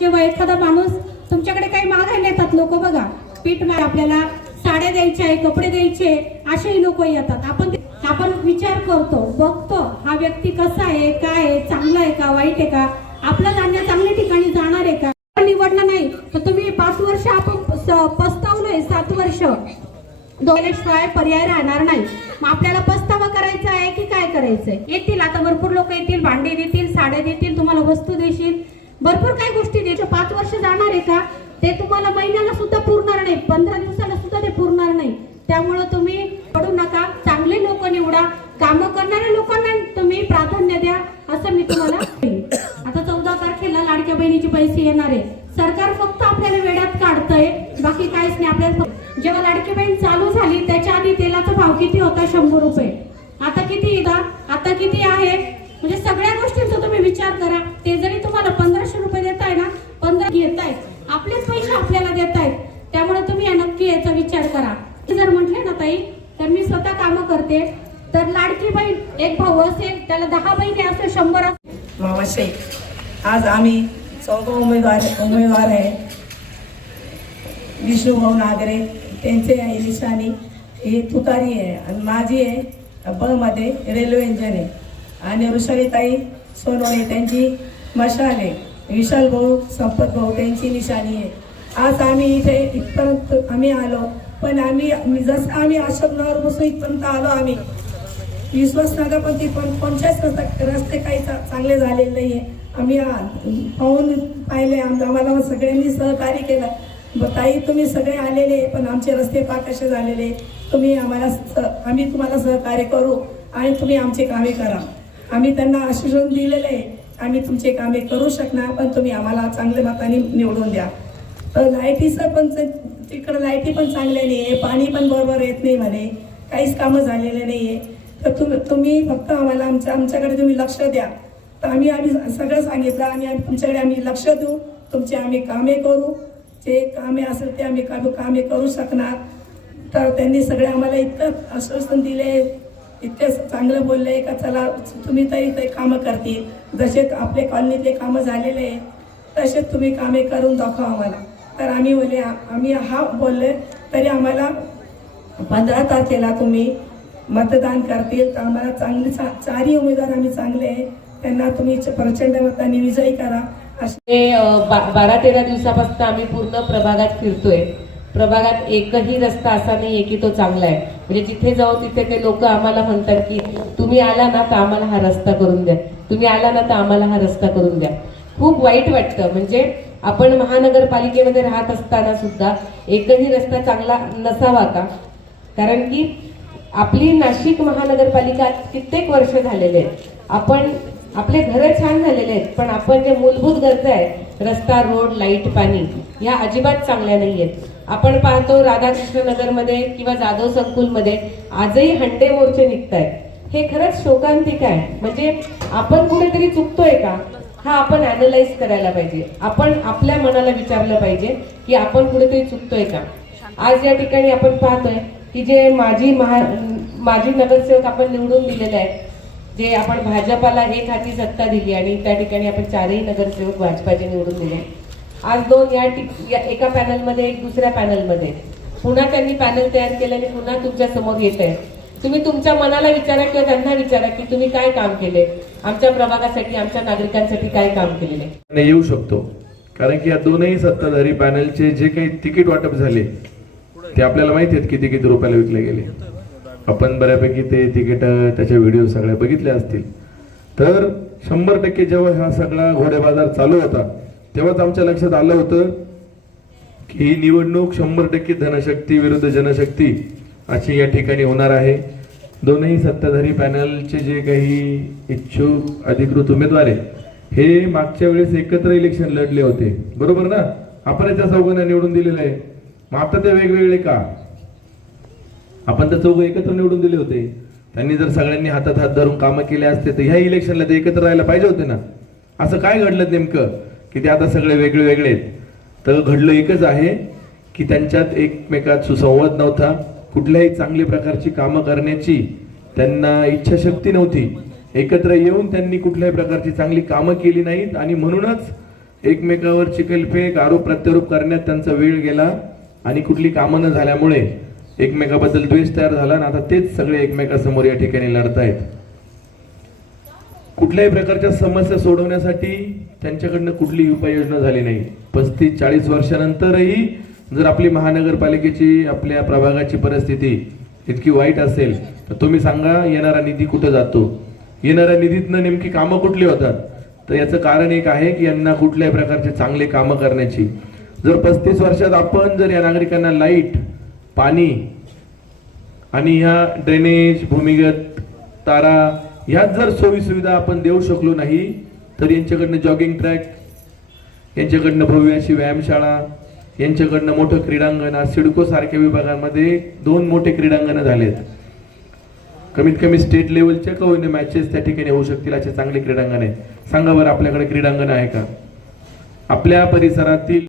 जेव्हा एखादा माणूस तुमच्याकडे काही मागायला येतात लोक बघा, पीठ आपल्याला साड्या द्यायच्या आहे, कपडे द्यायचे, असेही लोक येतात. आपण विचार करतो, बघतो हा व्यक्ती कसा आहे, काय आहे, चांगला आहे का, वाईट आहे का, आपलं धान्य चांगल्या ठिकाणी जाणार आहे का. निवडलं नाही तर तुम्ही 5 वर्ष आपण पस्तावलोय, 7 वर्ष दोनशिवाय पर्याय राहणार नाही. मग आपल्याला पस्तावा करायचा आहे की काय करायचंय. येतील आता भरपूर लोक येतील, भांडे देतील, साड्या देतील, तुम्हाला वस्तू देतील, भरपूर काही गोष्टी देतील. 5 वर्ष जाणार आहे का, ते तुम्हाला महिन्याला सुद्धा पुरणार नाही, 15 दिवसाला सुद्धा ते पुरणार नाही. त्यामुळे तुम्ही पडू नका, चांगले लोक निवडा, काम करणाऱ्या लोकांना तुम्ही प्राधान्य द्या, असं मी तुम्हाला. आता 14 तारखेला लाडक्या बहिणीचे पैसे येणार आहे. सरकार फक्त आपल्याला वेड्यात काढतंय, बाकी काहीच नाही. आपल्याला जेव्हा लाडकी बहीण चालू झाली त्याच्या आधी तेलाचा भाव किती होता, 100 रुपये. आता किती आता किती आहे. म्हणजे सगळ्या गोष्टींचा तुम्ही विचार करा. ते जरी तुम्हाला 1500 रुपये देताय ना, 15 घेताय, आपलेच पैसे आपल्याला देतायत. त्यामुळे तुम्ही नक्की याचा विचार करा. जर म्हटले ना ताई, तर मी स्वतः कामं करते, तर लाडकी बहीण एक भाऊ असेल त्याला 10 बहिणी असेल, 100 असेल. मामाशे, आज आम्ही 14 उमेदवार आहे. विष्णुभाऊ नागरे, त्यांचे आहे निशाणी ही तुतारी आहे, आणि माझी आहे ब मध्ये रेल्वे इंजिन आहे, आणि ऋषालीताई सोनवणे त्यांची मशाल आहे. विशाल भाऊ, संपत भाऊ त्यांची निशाणी आहे. आज आम्ही इथे इथपर्यंत आम्ही आलो, पण आम्ही जसं आम्ही आश्रमनावर बसून इथपर्यंत आलो, आम्ही विश्वास नका, पण ती पण कोणत्याच रस्ते काही चांगले झालेले नाही आहे. आम्ही पाहून पाहिले, आम्हाला सगळ्यांनी सहकार्य केलं. ताई तुम्ही सगळे आलेले, पण आमचे रस्ते पा कसे झालेले, आम्ही तुम्हाला सहकार्य करू आणि तुम्ही आमचे कामे करा. आम्ही त्यांना आश्वासन दिलेले आहे, आम्ही तुमचे कामे करू शकणार, पण तुम्ही आम्हाला चांगल्या मताने निवडून द्या. तर लाईटीचं पण तिकडं लाईटी पण चांगल्या नाही आहे, पाणी पण बरोबर येत नाही म्हणे, काहीच कामं झालेले नाही आहे. तर तुम्ही फक्त आम्हाला आमच्याकडे तुम्ही लक्ष द्या. तर आम्ही सगळं सांगितलं, तुमच्याकडे आम्ही लक्ष देऊ, तुमचे आम्ही कामे करू, जे कामे असेल ते आम्ही कामे करू शकणार. तर त्यांनी सगळे आम्हाला इतकं आश्वासन दिले, इतकं चांगलं बोलले का चला तुम्ही तरी ते कामं करतील, जसे आपले कॉलनीतले कामं झालेले आहे तसेच तुम्ही कामे करून दाखवा आम्हाला. तर आम्ही हा बोलले, तरी आम्हाला 15 तारखेला तुम्ही मतदान करतील, तर आम्हाला चांगले 4ही उमेदवार आम्ही चांगले आहे, त्यांना तुम्ही प्रचंड मताने विजयी करा. असे 12-13 दिवसापासून आम्ही पूर्ण प्रभागात फिरतोय. प्रभागात एकही रस्ता असा नाहीये की तो चांगला आहे. म्हणजे जिथे जाऊ तिथे ते लोक आम्हाला म्हणतात की तुम्ही आला ना तर आम्हाला हा रस्ता करून द्या, तुम्ही आला ना तर आम्हाला हा रस्ता करून द्या. खूप वाईट वाटतं. म्हणजे आपण महानगरपालिकेमध्ये राहत असताना सुद्धा एकही रस्ता चांगला नसावा का. कारण की आपली नाशिक महानगरपालिका कित्येक वर्ष झालेले आहेत, आपण आपले घरं छान झालेले आहेत, पण आपण जे मूलभूत गरजा आहेत, रस्ता, रोड, लाईट, पाणी, या अजिबात चांगल्या नाही आहेत. आपण पाहतो राधाकृष्ण नगरमध्ये किंवा जाधव संकुलमध्ये आजही हंडे मोर्चे निघतायत. हे खरंच शोकांतिक आहे. म्हणजे आपण कुठेतरी चुकतोय का, हा आपण अॅनलाइज करायला पाहिजे. आपण आपल्या मनाला विचारलं पाहिजे की आपण कुठेतरी चुकतोय का. आज या ठिकाणी आपण पाहतोय की जे माजी नगरसेवक आपण निवडून दिलेले आहेत, जे आपण भाजपाला एक हाती सत्ता दिली आणि त्या ठिकाणी आपण 4ही नगरसेवक भाजपाचे निवडून दिले. आज 2 या एका पॅनलमध्ये, एक दुसऱ्या पॅनलमध्ये, पुन्हा त्यांनी पॅनल तयार केलं आणि पुन्हा तुमच्या समोर येत आहे. तुम्ही तुमच्या मनाला विचारा किंवा त्यांना विचारा की तुम्ही काय काम केले, आमच्या प्रभागासाठी, आमच्या नागरिकांसाठी काय काम केलेले. येऊ शकतो, कारण की या दोनही सत्ताधारी पॅनलचे जे काही तिकीट वाटप झाले ते आपल्याला माहिती आहेत किती किती रुपयाला विकले गेले. आपण बऱ्यापैकी ते तिकीट त्याचे व्हिडिओ सगळे बघितले असतील. तर 100% जेव्हा हा सगळा घोडे बाजार चालू होता तेव्हाच आमच्या लक्षात आलं होतं की ही निवडणूक 100% धनशक्ती विरुद्ध जनशक्ती अशी या ठिकाणी होणार आहे. दोनही सत्ताधारी पॅनलचे जे काही इच्छुक अधिकृत उमेदवार आहेत हे मागच्या वेळेस एकत्र इलेक्शन लढले होते, बरोबर ना. आपण त्या चौघांना निवडून दिलेलं आहे. मग आता ते वेगवेगळे का, आपण तर चौघ एकत्र निवडून दिले होते. त्यांनी जर सगळ्यांनी हातात हात धरून कामं केले असते तर ह्या इलेक्शनला ते एकत्र राहायला पाहिजे होते ना. असं काय घडलं नेमकं की ते आता सगळे वेगळे वेगळे आहेत. तर घडलं एकच आहे की त्यांच्यात एकमेकात सुसंवाद नव्हता, कुठल्याही चांगल्या प्रकारची कामं करण्याची त्यांना इच्छाशक्ती नव्हती. एकत्र येऊन त्यांनी कुठल्याही प्रकारची चांगली कामं केली नाहीत आणि म्हणूनच एकमेकावर चिखलफेक आरोप प्रत्यारोप करण्यात त्यांचा वेळ गेला आणि कुठली कामं न झाल्यामुळे एकमेकाबद्दल द्वेष तयार झाला आणि आता तेच सगळे एकमेकासमोर या ठिकाणी लढतायत. कुठल्याही प्रकारच्या समस्या सोडवण्यासाठी त्यांच्याकडनं कुठलीही उपाययोजना झाली नाही. 35-40 वर्षानंतरही जर आपली महानगरपालिकेची आपल्या प्रभागाची परिस्थिती इतकी वाईट असेल तर तुम्ही सांगा येणारा निधी कुठे जातो, येणाऱ्या निधीतनं नेमकी कामं कुठली होतात. तर याचं कारण एक आहे की यांना कुठल्याही प्रकारचे चांगले कामं करण्याची. जर 35 वर्षात आपण जर या नागरिकांना लाईट, पाणी आणि ह्या ड्रेनेज, भूमिगत तारा ह्यात जर सोयी सुविधा आपण देऊ शकलो नाही तर यांच्याकडनं जॉगिंग ट्रॅक, यांच्याकडनं भव्य अशी व्यायामशाळा, यांच्याकडनं मोठं क्रीडांगण, आज सिडको सारख्या विभागांमध्ये 2 मोठे क्रीडांगण झालेत. कमीत कमी स्टेट लेवलच्या कवयने मॅचेस त्या ठिकाणी होऊ शकतील असे चांगले क्रीडांगण आहे. सांगा बरं आपल्याकडे क्रीडांगण आहे का? आपल्या परिसरातील